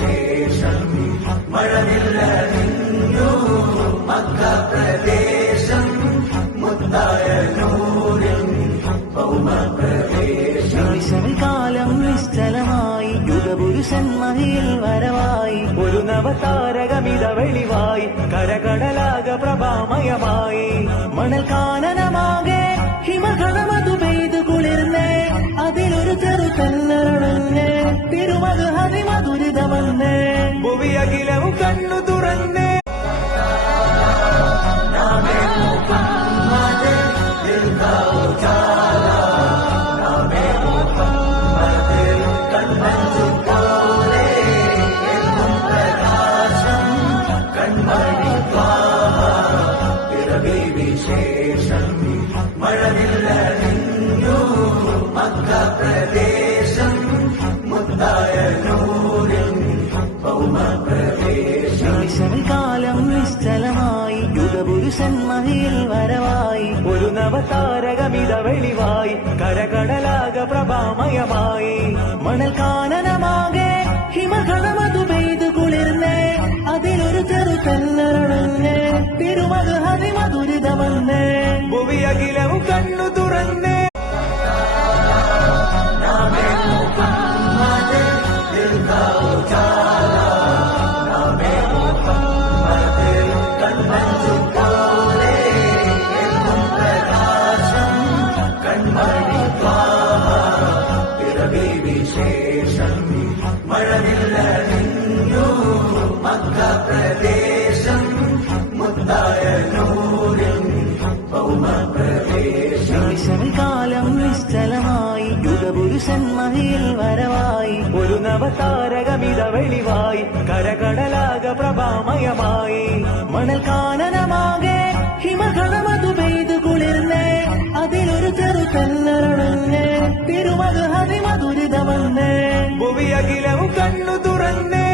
വിശേഷം മഴവില്ലണിഞ്ഞു മക്ക പ്രദേശം മുത്തായ നൂറിൻ ഭൗമപ്രദേശം കാലം നിശ്ചലമായി യുഗപുരുഷൻ മഹിയിൽ വരവായി ഒരു നവതാരകമിത വെളിവായി കരകടലാക പ്രഭാമയമായി മണൽ കാനനമാകെ ഹിമഘണമതു പെയ്തു കുളിർന്നേ അതിലൊരു ചെറുതല്ലറണഞ്ഞേ തിരുമത് ഹരിമധുരിതമന്നേ ഭുവിയകിലവും കണ്ണു തുറന്നേ വിശേഷം മഴവില്ലണിഞ്ഞു മക്ക പ്രദേശം മുത്തായ നൂറിൻ ഭൗമപ്രദേശം കാലം നിശ്ചലമായി യുഗപുരുഷൻ മഹിയിൽ വരവായി ഒരു നവതാരകമിത വെളിവായി കരകടലാക പ്രഭാമയമായി മണൽ കാനനമാകെ ഹിമഘണമതു പെയ്തു കുളിർന്നേ അതിലൊരു ചെറുതല്ലറണഞ്ഞേ തിരുമത് ഹരിമധുരിതമന്നേ ഭുവിയകിലവും കണ്ണു തുറന്നേ വിശേഷം മഴവില്ലണിഞ്ഞു മക്ക പ്രദേശം മുത്തായ നൂറിൻ ഭൗമപ്രദേശം കാലം നിശ്ചലമായി യുഗപുരുഷൻ മഹിയിൽ വരവായി ഒരു നവതാരകമിത വെളിവായി കരകടലാക പ്രഭാമയമായി മണൽ കാനനമാകെ ഹിമഘണമതു